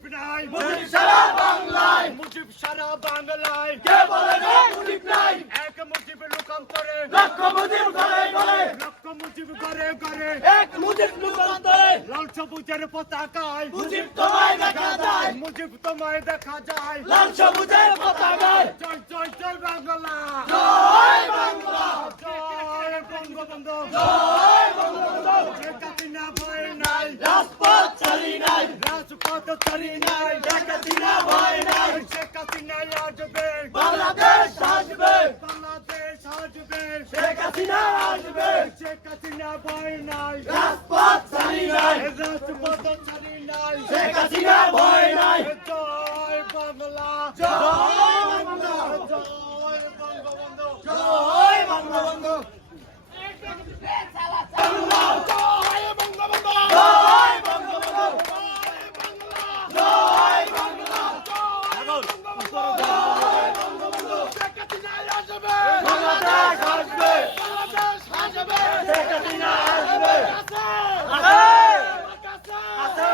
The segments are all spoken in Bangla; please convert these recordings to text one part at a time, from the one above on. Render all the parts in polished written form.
মুজিব নাই মুজিব সারা বাংলায় মুজিব সারা বাংলায় কে বলে না মুজিব নাই এক মুজিব লোকান্তরে লক্ষ মুজিব ঘরে ঘরে লক্ষ মুজিব ঘরে ঘরে এক মুজিব লোকান্তরে লাল সবুজের পতাকায় মুজিব তোমায় দেখা যায় মুজিব তোমায় দেখা যায় লাল সবুজের পতাকায় জয় জয় জয় বাংলা জয় বাংলা জয় বঙ্গবন্ধু জয় বঙ্গবন্ধু শেখ হাসিনা ভয় নাই রাজপথ ছাড়ি নাই রাজপথ ছাড়ি নাই শেখ হাসিনা ভয় নাই শেখ হাসিনা আসবে বাংলাদেশ আসবে বাংলাদেশ আসবে শেখ হাসিনা আসবে শেখ হাসিনা ভয় নাই রাজপথ ছাড়ি নাই রাজপথ ছাড়ি নাই শেখ হাসিনা ভয় নাই জয় বাংলা জয় বাংলা জয় বঙ্গবন্ধু জয় বঙ্গবন্ধু জয় বঙ্গবন্ধু জয় বঙ্গবন্ধু জয় বাংলা জয় বঙ্গবন্ধু শেখ হাসিনা আসবে বাংলাদেশ আসবে বাংলাদেশ আসবে শেখ হাসিনা আসবে আছে আছে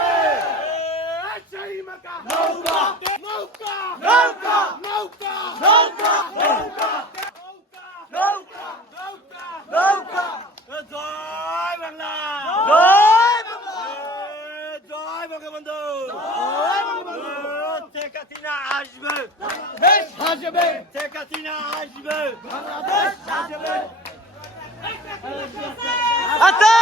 সেই মার্কা নৌকা নৌকা নৌকা নৌকা নৌকা নৌকা নৌকা নৌকা জয় বাংলা জয় বাংলা জয় বঙ্গবন্ধু জয় বঙ্গবন্ধু শেখ হাসিনা আসবে দেশ আসবে শেখ হাসিনা আসবে বাংলাদেশ আসবে আছে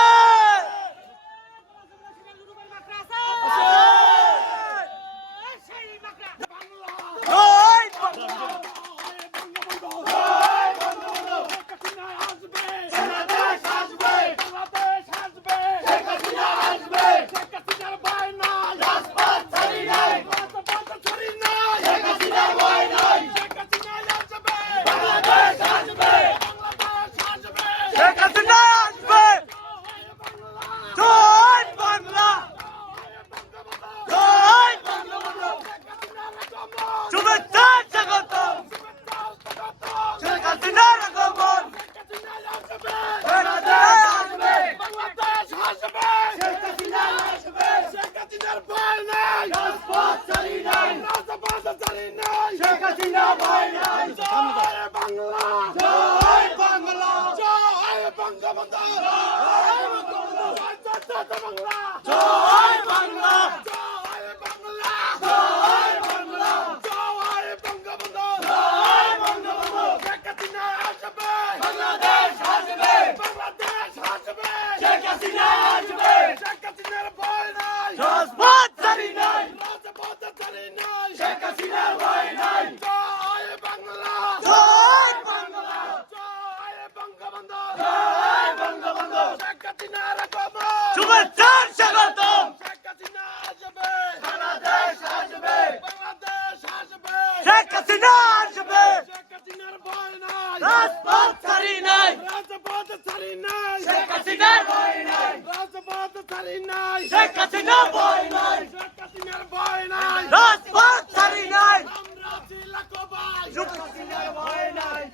জয় বাংলা জয় বঙ্গবন্ধু বাংলাদেশ আসবে শেখ হাসিনা আসবে রাজপথ ছাড়ি নাই শেখ হাসিনা ভয় নাই বাংলাদেশ আসবে শেখ হাসিনা আসবে জয় বাংলা জয় বঙ্গবন্ধু শুভেচ্ছা স্বাগতম শেখ হাসিনার আগমন বাংলাদেশ আসবে শেখ হাসিনা আসবে রাজপথ ছাড়ি নাই শেখ হাসিনা ভয় নাই জয় বাংলা জয় বাংলা জয় বঙ্গবন্ধু জয় বঙ্গবন্ধু বাংলা জয় বাংলা জয় বাংলা জয় বাংলা জয় বঙ্গবন্ধু জয় বঙ্গবন্ধু শেখ হাসিনা আসবে বাংলাদেশ আসবে বাংলাদেশ আসবে শেখ হাসিনা আসবে শেখ হাসিনার ভয় নাই রাজপথ ছাড়ি নাই রাজপথ ছাড়ি নাই শেখ হাসিনার ভয় নাই জয় বাংলা জয় বাংলা জয় বঙ্গবন্ধু জয় বঙ্গবন্ধু শেখ হাসিনার আগমন শুভেচ্ছা স্বাগতম শেখ হাসিনা আসবে বাংলাদেশ আসবে বাংলাদেশ আসবে শেখ হাসিনা আসবে শেখ হাসিনার ভয় নাই রাজপথ ছাড়ি নাই রাজপথ ছাড়ি নাই শেখ হাসিনার ভয় নাই রাজপথ ছাড়ি নাই শেখ হাসিনা ভয় নাই শেখ হাসিনার ভয় নাই রাজপথ ছাড়ি নাই আমরা আছি লাখো ভাই শেখ হাসিনার ভয় নাই